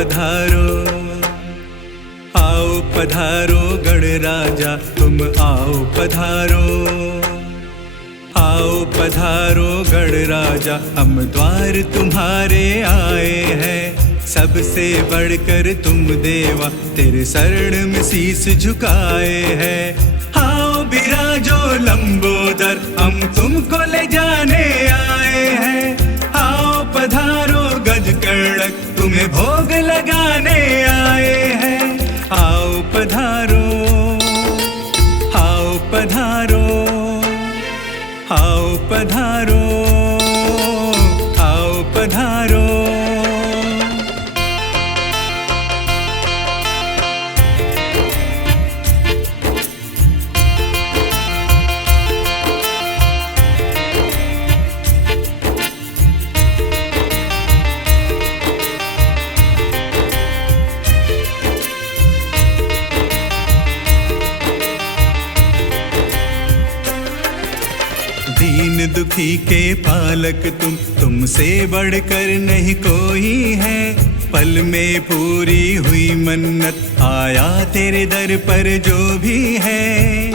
पधारो, आओ पधारो गणराजा तुम आओ पधारो, आओ पधारो गणराजा हम द्वार तुम्हारे आए हैं। सबसे बढ़कर तुम देवा तेरे शरण में शीस झुकाए हैं। आओ बिराजो लंबोदर हम तुमको ले जाने आए हैं। आओ पधारो गजकर्णक तुम्हें भोग लगाने आए हैं। आओ पधारो, आओ पधारो, आओ पधारो, आओ पधारो। दीन दुखी के पालक तुमसे बढ़कर नहीं कोई है। पल में पूरी हुई मन्नत आया तेरे दर पर जो भी है।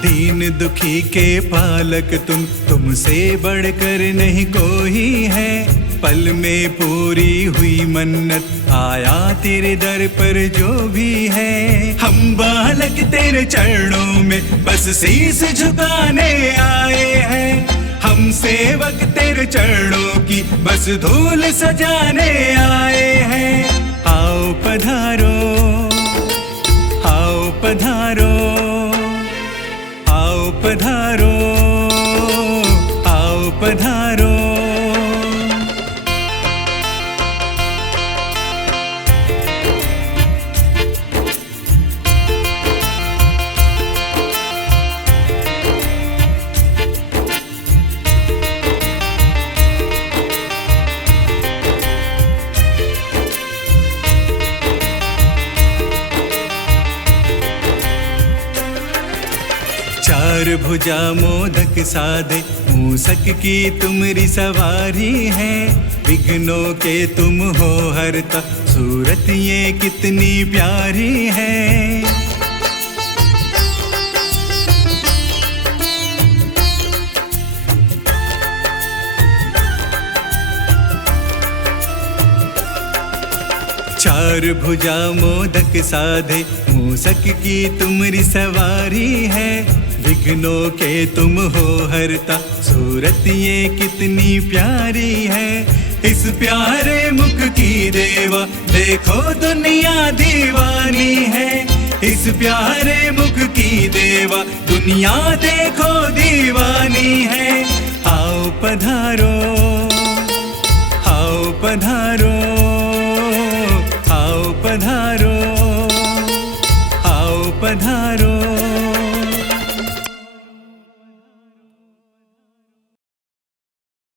दीन दुखी के पालक तुमसे बढ़कर नहीं कोई है। पल में पूरी हुई मन्नत आया तेरे दर पर जो भी है। हम बालक तेरे चरणों में बस शीस झुकाने आए हैं। हम सेवक तेरे चरणों की बस धूल सजाने आए हैं। आओ पधारो, आओ पधारो, आओ पधारो, आओ पधारो। चार भुजा मोदक साधे मूसक की तुम्हारी सवारी है। विघ्नों के तुम हो हरता सूरत ये कितनी प्यारी है। चार भुजा मोदक साधे मूसक की तुम्हारी सवारी है। विघ्नों के तुम हो हरता सूरत ये कितनी प्यारी है। इस प्यारे मुख की देवा देखो दुनिया दीवानी है। इस प्यारे मुख की देवा दुनिया देखो दीवानी है। आओ पधारो, आओ पधारो, आओ पधारो।